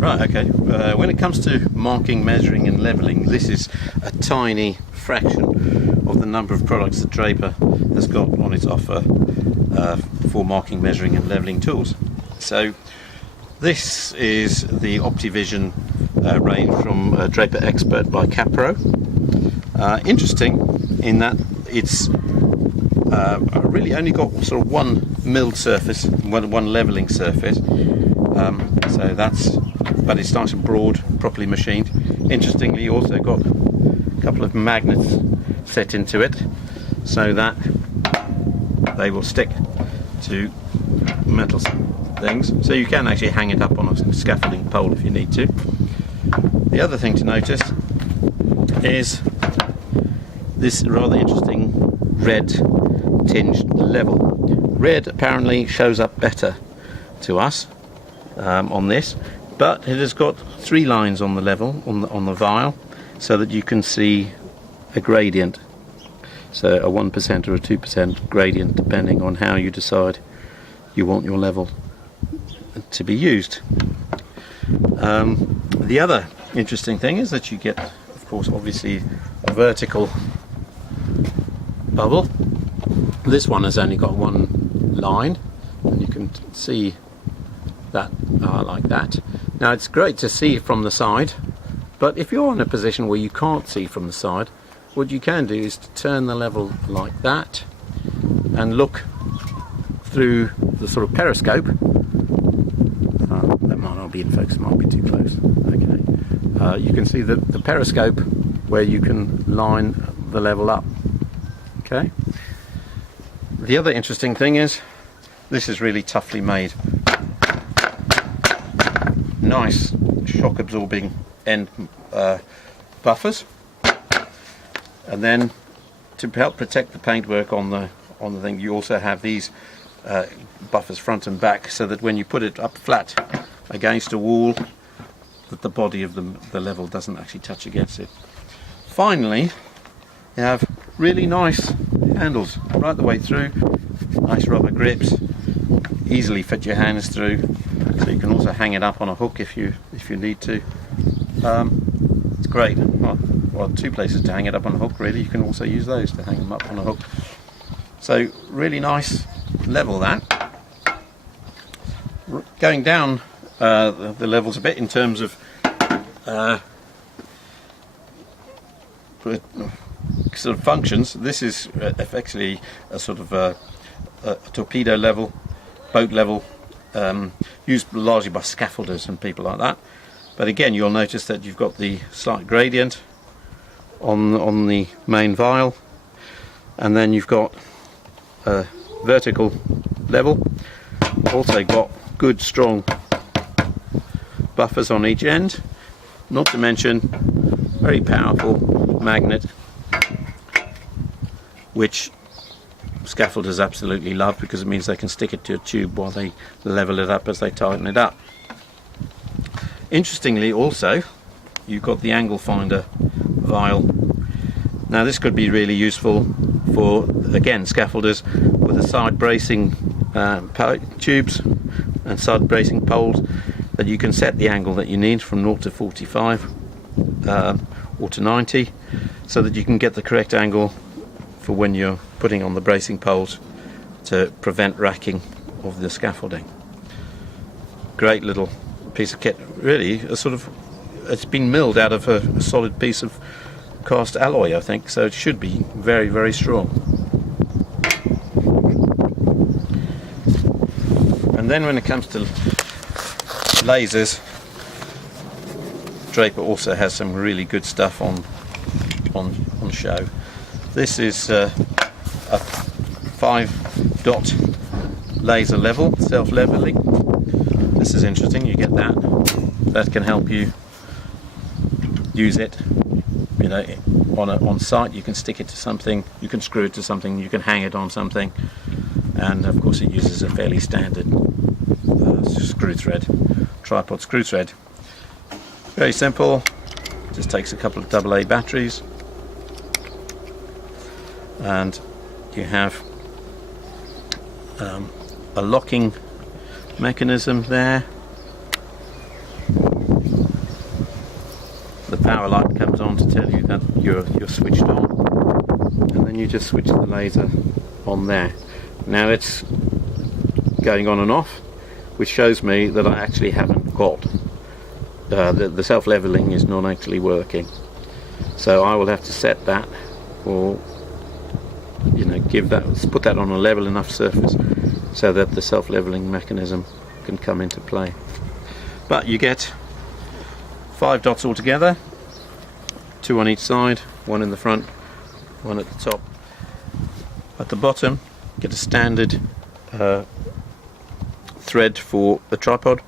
Right, okay. When it comes to marking, measuring and leveling, this is a tiny fraction of the number of products that Draper has got on its offer for marking, measuring and leveling tools. So this is the Optivision range from Draper Expert by Capro. Interesting in that it's really only got sort of one milled surface, one leveling surface. So that's, but it's nice and broad, properly machined. Interestingly, also got a couple of magnets set into it so that they will stick to metal things. So you can actually hang it up on a scaffolding pole if you need to. The other thing to notice is this rather interesting red tinged level. Red apparently shows up better to us on this, but it has got 3 lines on the level on the vial so that you can see a gradient, so a 1% or a 2% gradient depending on how you decide you want your level to be used. The other interesting thing is that you get, of course, obviously a vertical bubble. This one has only got 1 line, and you can see that like that. Now it's great to see from the side, but if you're in a position where you can't see from the side, what you can do is to turn the level like that and look through the sort of periscope. That might not be in focus, might be too close. Okay, you can see the periscope where you can line the level up. Okay. The other interesting thing is this is really toughly made. Nice shock absorbing end buffers, and then to help protect the paintwork on the thing, you also have these buffers front and back, so that when you put it up flat against a wall, that the body of the level doesn't actually touch against it. Finally, you have really nice handles right the way through, nice rubber grips, easily fit your hands through, so you can also hang it up on a hook if you need to. It's great. Well, 2 places to hang it up on a hook really. You can also use those to hang them up on a hook. So really nice level that. Going down the levels a bit in terms of sort of functions. This is effectively a sort of a torpedo level, boat level, used largely by scaffolders and people like that. But again, you'll notice that you've got the slight gradient on the main vial, and then you've got a vertical level. Also got good strong buffers on each end, not to mention very powerful magnet, which scaffolders absolutely love because it means they can stick it to a tube while they level it up as they tighten it up. Interestingly also, you've got the angle finder vial. Now this could be really useful for, again, scaffolders with the side bracing tubes and side bracing poles, that you can set the angle that you need from 0 to 45 or to 90, so that you can get the correct angle for when you're putting on the bracing poles to prevent racking of the scaffolding. Great little piece of kit, really. It's been milled out of a solid piece of cast alloy, I think, so it should be very, very strong. And then when it comes to lasers, Draper also has some really good stuff on show. This is a 5-dot laser level, self-leveling. This is interesting. You get that can help you use it, you know, on site. You can stick it to something, you can screw it to something, you can hang it on something, and of course it uses a fairly standard screw thread, tripod screw thread. Very simple, just takes a couple of AA batteries, and you have a locking mechanism there, power light comes on to tell you that you're switched on, and then you just switch the laser on there. Now it's going on and off, which shows me that I actually haven't got the self-leveling is not actually working. So I will have to set that, or put that on a level enough surface so that the self-leveling mechanism can come into play. But you get 5 dots altogether, 2 on each side, 1 in the front, 1 at the top. At the bottom, get a standard thread for the tripod,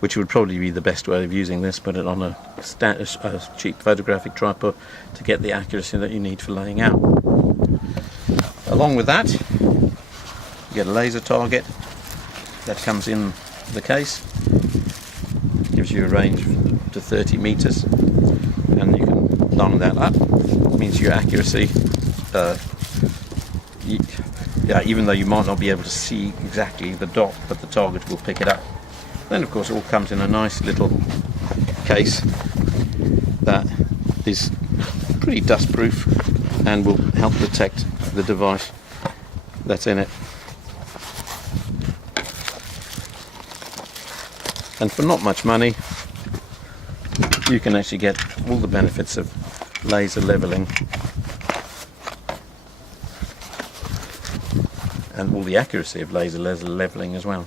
which would probably be the best way of using this. Put it on a cheap photographic tripod to get the accuracy that you need for laying out. Along with that, you get a laser target that comes in the case. Gives you a range to 30 meters, and you can line that up. It means your accuracy, even though you might not be able to see exactly the dot, but the target will pick it up. Then of course it all comes in a nice little case that is pretty dust proof and will help protect the device that's in it. And for not much money you can actually get all the benefits of laser leveling and all the accuracy of laser leveling as well.